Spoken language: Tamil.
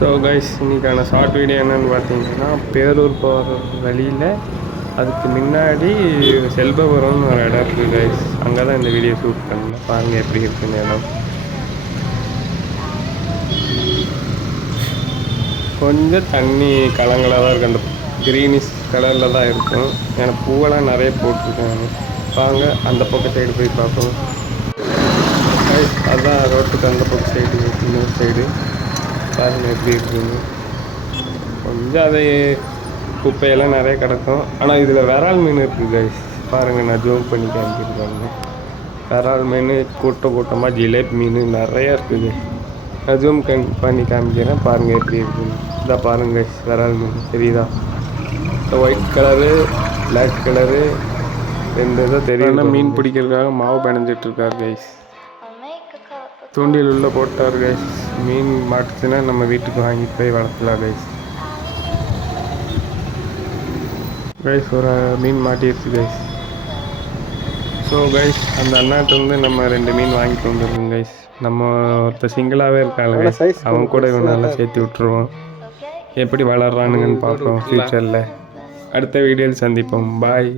ஸோ கைஸ், இன்றைக்கான ஷார்ட் வீடியோ என்னென்னு பார்த்தீங்கன்னா, பேரூர் போகிற வழியில் அதுக்கு முன்னாடி செல்வபுரம்னு ஒரு இடம் இருக்குது கைஸ். அங்கே தான் இந்த வீடியோ ஷூட் பண்ணேன். பாருங்கள் எப்படி இருக்குன்னு இடம். கொஞ்சம் தண்ணி கலங்களாக தான் இருக்கும், அந்த க்ரீனிஷ் கலரில் தான் இருக்கும். ஏன்னா பூவெல்லாம் நிறைய போட்டிருக்காங்க. வாங்க அந்த பக்கம் சைடு போய் பார்ப்போம் கைஸ். அதுதான் ரோட்டுக்கு அந்த பக்கம் சைடு, இன்னொரு சைடு பாருங்கள் எப்படி இருக்குங்க. கொஞ்சம் அது குப்பையெல்லாம் நிறைய கிடக்கும். ஆனால் இதில் விரால் மீன் இருக்குது கைஸ். பாருங்கள், நான் ஜூம் பண்ணி காமிச்சிருக்காங்க. விரால் மீன் கூட்டமாக, ஜிலேபி மீன் நிறையா இருக்குது. நான் ஜூம் பண்ணி காமிக்கிறேன், பாருங்கள் எப்படி இருக்குங்க. இதான் பாருங்கள் கைஸ், விரால் மீன் தெரியுதா? ஒயிட் கலரு, பிளாக் கலரு ரெண்டு இதாக தெரியும். மீன் பிடிக்கிறதுக்காக மாவு பிணைஞ்சிட்ருக்கார் கைஸ். தூண்டில் உள்ளே போட்டார் கைஸ். மீன் மாட்டுச்சுன்னா நம்ம வீட்டுக்கு வாங்கிட்டு போய் வளர்க்கலாம் கைஸ். கைஸ் ஒரு மீன் மாட்டிடுச்சு கைஸ். ஸோ கைஸ், அந்த அண்ணாட்ட வந்து நம்ம 2 மீன் வாங்கிட்டு வந்துருக்கோம் கைஸ். நம்ம ஒருத்தர் சிங்கிளாகவே இருக்காங்க கைஸ், அவங்க கூட இவன் நல்லா சேர்த்து விட்டுருவோம். எப்படி வளர்றானுங்கன்னு பார்ப்போம் ஃப்யூச்சரில். அடுத்த வீடியோவில் சந்திப்போம். பாய்.